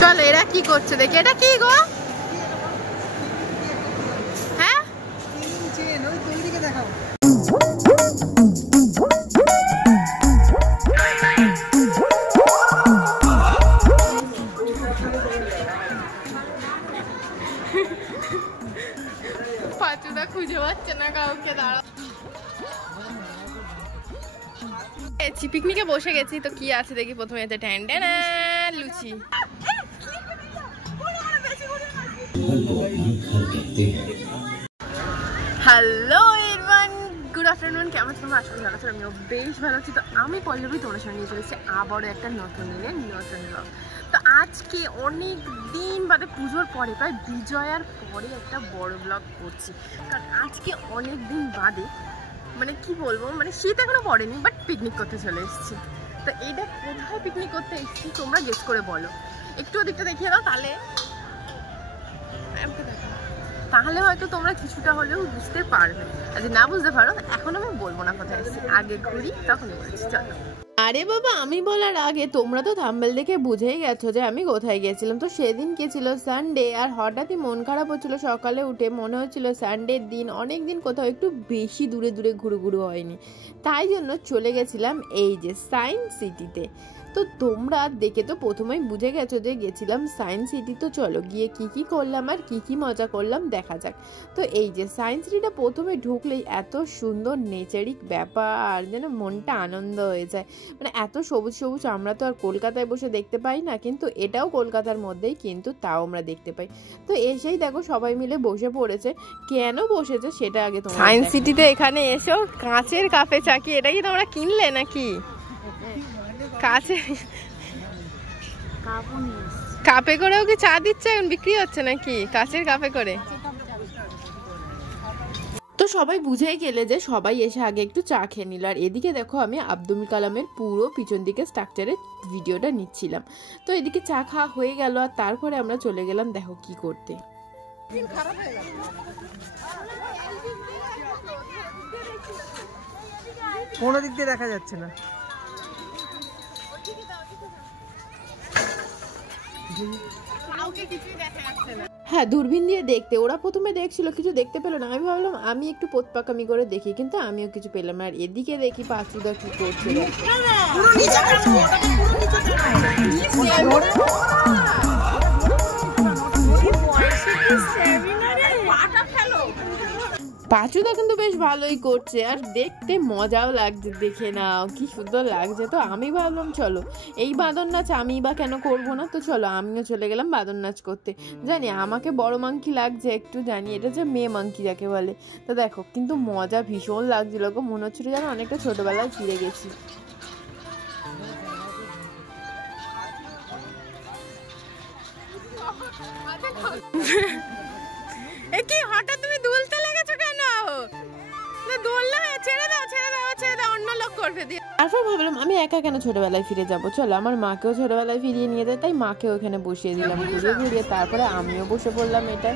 চলো এরা কি করছে দেখি। এটা কি গো? হ্যাঁ পাঁচুদা খুঁজে পাচ্ছে না কাউকে। দাঁড়া, পিকনিকে বসে গেছি তো কি আছে দেখি। প্রথমে আছে ট্যান্ডেনা লুচি। Hello everyone, good afternoon. কেমন তোমরা? আশা করি ভালো আছো। আমিও বেশ ভালো আছি। তো আমি পল্লবী তোমার সঙ্গে নিয়ে চলেছি আবারও একটা নতুন দিনের নতুন ব্লগ। তো আজকে অনেক দিন বাদে পুজোর পরে, প্রায় বিজয়ার পরে একটা বড় ব্লগ করছি। কারণ আজকে অনেক দিন বাদে, মানে কি বলবো, মানে শীত এখনো পড়েনি বাট পিকনিক করতে চলে এসেছি। তো এইটা কোথায় পিকনিক করতে এসেছি তোমরা গেস করে বলো। একটু ওদিকটা দেখিয়ে দাও, তাহলে হয়তো তোমরা কিছুটা হলেও বুঝতে পারবে। আর যদি না বুঝতে পারো এখন আমি বলবো না কোথায় এসেছি, আগে ঘুরি তখনই বলছি। চলো। আরে বাবা, আমি বলার আগে তোমরা তো থাম্বনেল দেখে বুঝেই গেছো যে আমি কোথায় গেছিলাম। তো সেদিন কি ছিল, সানডে। আর হঠাৎই মন খারাপ হচ্ছিল সকালে উঠে, মনে হচ্ছিল সানডের দিন অনেক দিন কোথাও একটু বেশি দূরে দূরে ঘুরু হয়নি। তাই জন্য চলে গেছিলাম এই যে সায়েন্স সিটিতে। তো তোমরা দেখে তো প্রথমেই বুঝে গেছো যে গেছিলাম সায়েন্স সিটি। তো চলো গিয়ে কি কি করলাম আর কি কি মজা করলাম দেখা যাক। তো এই যে সায়েন্স সিটিটা প্রথমে ঢুকলেই এত সুন্দর নেচারিক ব্যাপার, যেন মনটা আনন্দ হয়ে যায়। মানে এত সবুজ সবুজ আমরা তো আর কলকাতায় বসে দেখতে পাই না, কিন্তু এটাও কলকাতার মধ্যেই, কিন্তু তাও আমরা দেখতে পাই। তো এসেই দেখো সবাই মিলে বসে পড়েছে। কেন বসেছে সেটা আগে তোমরা সায়েন্স সিটিতে এখানে এসো কাঁচের কাপে চাকি। এটা কি তোমরা কিনলে নাকি? কাছে কাপে করেও কি চা দিচ্ছে এখন, বিক্রি হচ্ছে নাকি কাঁচের কাপে করে? তো সবাই বুঝেই গেলে যে সবাই এসে আগে একটু চা খেয়ে নিল। আর এদিকে দেখো আমি আব্দুল কালামের পুরো পিছন দিকে স্ট্রাকচারের ভিডিওটা নিচ্ছিলাম। তো এদিকে চা খাওয়া হয়ে গেল আর তারপরে আমরা চলে গেলাম দেখো কি করতে। কোনো দিক দিয়ে দেখা যাচ্ছে না। হ্যাঁ, দূরবীন দিয়ে দেখতে। ওরা প্রথমে দেখছিল, কিছু দেখতে পেলো না। আমি ভাবলাম আমি একটু পোতপাকামি করে দেখি, কিন্তু আমিও কিছু পেলাম না। আর এদিকে দেখি পাঁচুদা কি করছে। পাঁচুদা কিন্তু বেশ ভালোই করছে আর দেখতে মজাও লাগছে। দেখে নাও কি সুন্দর লাগছে। তো আমি ভাবলাম চলো এই বাঁদর নাচ আমি বা কেন করবো না। তো চলো আমিও চলে গেলাম বাঁদর নাচ করতে। জানি আমাকে বড় মাংকি লাগছে একটু, জানি এটা যে মেয়ে মাংকি যাকে বলে। তো দেখো কিন্তু মজা ভীষণ লাগছিল গো, মনে হচ্ছিল যেন অনেকটা ছোটবেলায় ফিরে গেছি। কি হঠাৎ তুমি দুলতে লেগেছো কেন? দুললে ছেড়ে দাও ছেড়ে দাও ছেড়ে দাও, অন্য লোক করবে দিয়ে। তারপর ভাবলাম আমি একা কেন ছোটবেলায় ফিরে যাবো, চলো আমার মাকেও ছোটবেলায় ফিরিয়ে নিয়ে যায়। তাই মাকেও ওখানে বসিয়ে দিলাম ঘুরিয়ে ঘুরিয়ে। তারপরে আমিও বসে পড়লাম এটা।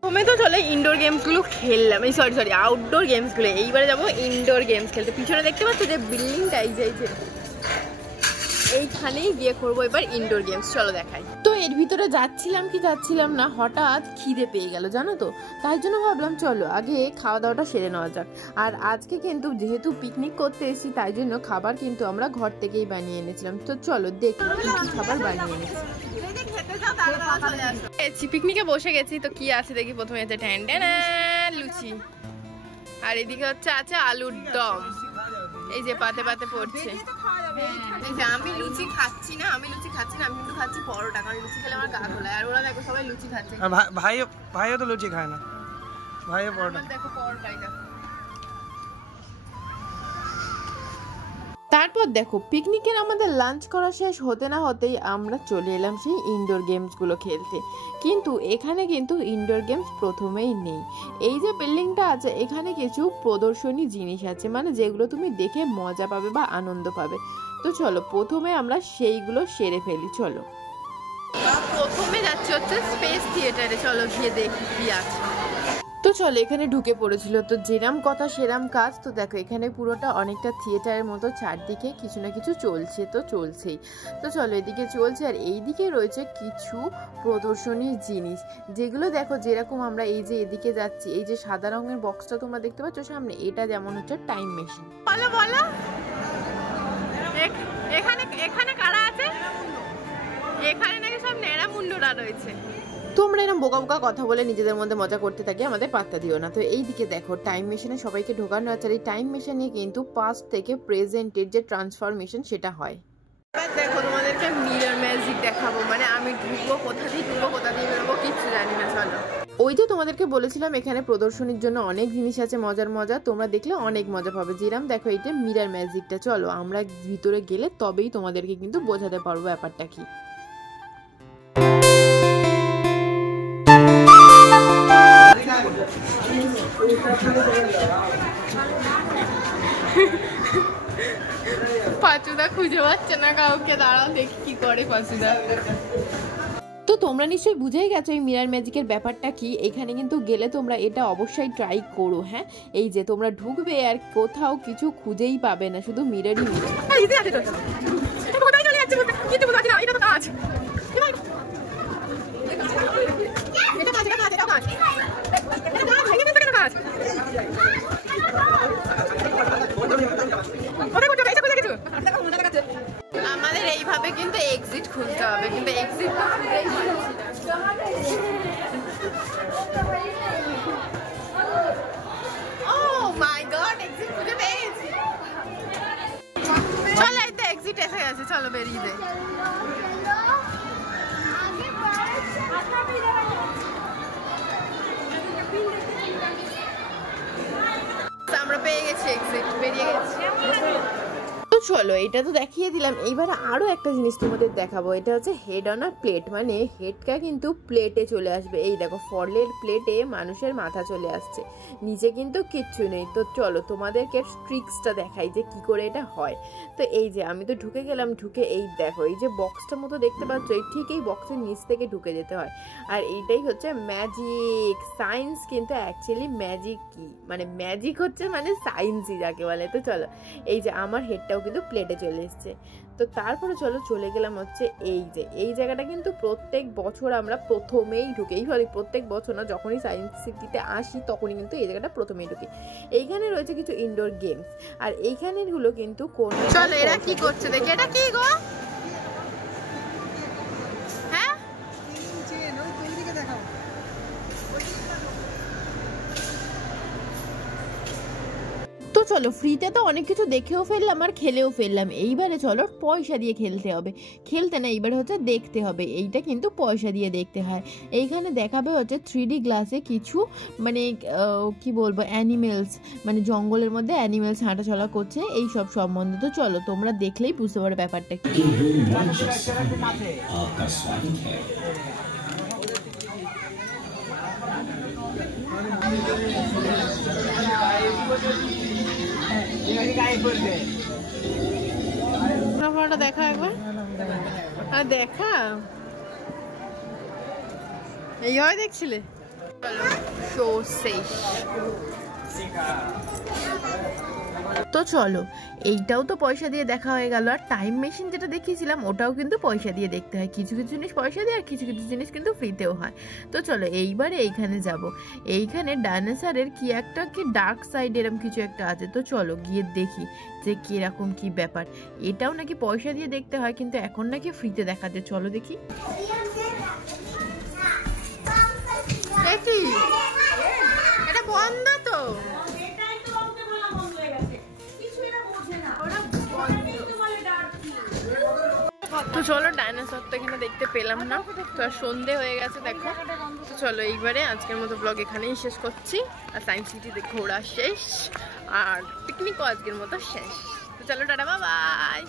প্রথমে তো চলে ইনডোর গেমস গুলো খেললাম, এই সরি আউটডোর গেমস গুলো। এইবারে যাবো ইনডোর গেমস খেলতে। পিছনে দেখতে পাচ্ছ যে বিল্ডিংটা, এই যে এইখানেই গিয়ে করবো এবার ইনডোর গেমস। চলো দেখাই। তো এর ভিতরে যাচ্ছিলাম না, হঠাৎ খিদে পেয়ে গেল জানো তো। তাই জন্য ভাবলাম চলো আগে খাওয়া দাওয়াটা সেরে নেওয়া যাক। আর আজকে কিন্তু যেহেতু পিকনিক করতে এসেছি তাই জন্য খাবার কিন্তু আমরা ঘর থেকেই বানিয়ে এনেছিলাম। তো চলো দেখি কি কি খাবার বানিয়ে এনেছি। পিকনিকে বসে গেছি তো কি আছে দেখি। প্রথমে আছে ট্যান্ডেনা লুচি, আর এদিকে হচ্ছে আছে আলুর দম। এই যে পাতে পাতে পড়ছে। আমি লুচি খাচ্ছি না, আমি কিন্তু খাচ্ছি পরোটা, কারণ লুচি খেলে আমার গা ধোলায়। আর ওরা দেখো সবাই লুচি খাচ্ছে। ভাইও তো লুচি খায় না, ভাইও পরোটা। দেখো পরোটাই দেখো। তারপর দেখো পিকনিকের আমাদের লাঞ্চ করা শেষ হতে না হতেই আমরা চলে এলাম সেই ইনডোর গেমসগুলো খেলতে। কিন্তু এখানে কিন্তু ইনডোর গেমস প্রথমেই নেই। এই যে বিল্ডিংটা আছে এখানে কিছু প্রদর্শনী জিনিস আছে, মানে যেগুলো তুমি দেখে মজা পাবে বা আনন্দ পাবে। তো চলো প্রথমে আমরা সেইগুলো সেরে ফেলি। চলো প্রথমে যাচ্ছি হচ্ছে স্পেস থিয়েটারে, চলো গিয়ে দেখি কি আছে। তো তো চলো এখানে ঢুকে পড়েছিল, তো যেরাম কথা সেরাম কাজ। তো দেখো এখানে পুরোটা অনেকটা থিয়েটারের মতো, চারদিকে কিছু না কিছু চলছে, তো চলছেই। তো চলো এদিকে চলছে, আর এইদিকে রয়েছে কিছু প্রদর্শনীর জিনিস, যেগুলো দেখো যেরকম আমরা এই যে এদিকে যাচ্ছি, এই যে সাদা রঙের বক্সটা তোমরা দেখতে পাচ্ছ সামনে, এটা যেমন হচ্ছে টাইম মেশিন। বলো বলো এখানে এখানে কারা আছে? এখানে নাকি সব নেড়া মুন্ডুরা রয়েছে। তোমরা এরকম বোকা বোকা কথা বলে নিজেদের মধ্যে মজা করতে থাকি, আমাদের পাত্তা দিও না। তো এইদিকে দেখো টাইম মেশিনে সবাইকে ঢোকানো আছে, আর এই টাইম মেশিনে কিন্তু পাস্ট থেকে প্রেজেন্টের যে ট্রান্সফরমেশন সেটা হয়। এবার দেখো তোমাদেরকে মিরর ম্যাজিক দেখাবো, মানে আমি ঢুকবো কোথা দিয়ে বেরোবো কিচ্ছু জানি না। চলো ওই যে তোমাদেরকে বলেছিলাম এখানে প্রদর্শনীর জন্য অনেক জিনিস আছে মজার মজা, তোমরা দেখলে অনেক মজা পাবে। যেরাম দেখো এইটা মিরর ম্যাজিকটা, চলো আমরা ভিতরে গেলে তবেই তোমাদেরকে কিন্তু বোঝাতে পারবো ব্যাপারটা কি। পাঁচুদা খুঁজে পাচ্ছে না কাউকে, দাঁড়াও দেখি কি করে পাঁচুদা। তো তোমরা নিশ্চয়ই বুঝেই গেছো এই মিরর ম্যাজিকের ব্যাপারটা কি। এখানে কিন্তু গেলে তোমরা এটা অবশ্যই ট্রাই করো। হ্যাঁ, এই যে তোমরা ঢুকবে আর কোথাও কিছু খুঁজেই পাবে না, শুধু মিররই মিরর। আমাদের এইভাবে কিন্তু এক্সিট খুঁজতে হবে, কিন্তু এক্সিট চলো এই তো এক্সিট এসে গেছে, চলো বেরিয়ে যাই। আমরা পেয়ে গেছি এক্সিট, বেরিয়ে গেছি। তো চলো এটা তো দেখিয়ে দিলাম, এইবার আরো একটা জিনিস তোমাদের দেখাবো। এটা হচ্ছে হেড অন আ প্লেট, মানে হেডটা কিন্তু প্লেটে চলে আসবে। এই দেখো ফলের প্লেটে মানুষের মাথা চলে আসছে, নিচে কিন্তু কিচ্ছু নেই। তো চলো তোমাদেরকে ট্রিক্সটা দেখাই যে কি করে এটা হয়। তো এই যে আমি তো ঢুকে গেলাম, ঢুকে এই দেখো এই যে বক্সটার মতো দেখতে পাচ্ছ, এই ঠিক এই বক্সের নিচ থেকে ঢুকে যেতে হয়। আর এইটাই হচ্ছে ম্যাজিক। সায়েন্স কিন্তু অ্যাকচুয়ালি ম্যাজিক কি, মানে ম্যাজিক হচ্ছে মানে সায়েন্সই যাকে বলে। তো চলো এই যে আমার হেডটাও কিন্তু প্লেটে চলে এসছে। তো তারপরে চলো চলে গেলাম হচ্ছে এই যে এই জায়গাটা কিন্তু প্রত্যেক বছর আমরা প্রথমেই ঢুকি, প্রত্যেক বছর না, যখনই সায়েন্স সিটিতে আসি তখনই কিন্তু এই জায়গাটা প্রথমেই ঢুকি। এইখানে রয়েছে কিছু ইনডোর গেমস, আর এইখানের গুলো কিন্তু কোন চলো এরা কি করছে দেখি। এটা কি গো? হ্যাঁ তো চলো ফ্রিতে তো অনেক কিছু দেখেও ফেললাম আর খেলেও ফেললাম, এইবারে চলো পয়সা দিয়ে খেলতে হবে। খেলতে না, এইবারে হচ্ছে দেখতে হবে। এইটা কিন্তু পয়সা দিয়ে দেখতে হয়। এইখানে দেখাবে হচ্ছে 3D গ্লাসে কিছু মানে কি বলবো অ্যানিমেলস, মানে জঙ্গলের মধ্যে অ্যানিমেলস হাঁটাচলা করছে এই সব সম্বন্ধে। তো চলো তোমরা দেখলেই বুঝতে পারো ব্যাপারটা কি। দেখা একবার দেখা এইভাবে দেখছিলে। তো চলো এইটাও তো পয়সা দিয়ে দেখা হয়ে গেল। আর টাইম মেশিন যেটা দেখিয়েছিলাম ওটাও কিন্তু পয়সা দিয়ে দেখতে হয়, কিছু কিছু জিনিস পয়সা দিয়ে আর কিছু কিছু জিনিস কিন্তু ফ্রিতেও হয়। তো চলো এইবারে এইখানে যাব। এইখানে ডাইনোসরের কি একটা কি ডার্ক সাইড এরকম কিছু একটা আছে। তো চলো গিয়ে দেখি যে কিরকম কি ব্যাপার। এটাও নাকি পয়সা দিয়ে দেখতে হয়, কিন্তু এখন নাকি ফ্রিতে দেখাচ্ছে। চলো দেখি। এটা বন্ধ তো। তো চলো ডাইনোসর তো এখানে দেখতে পেলাম না, তো আর সন্ধে হয়ে গেছে দেখো। তো চলো এইবারে আজকের মতো ব্লগ এখানেই শেষ করছি। আর সায়েন্স সিটি ঘোরা শেষ, আর পিকনিকও আজকের মতো শেষ। তো চলো টাটা বাই বাই।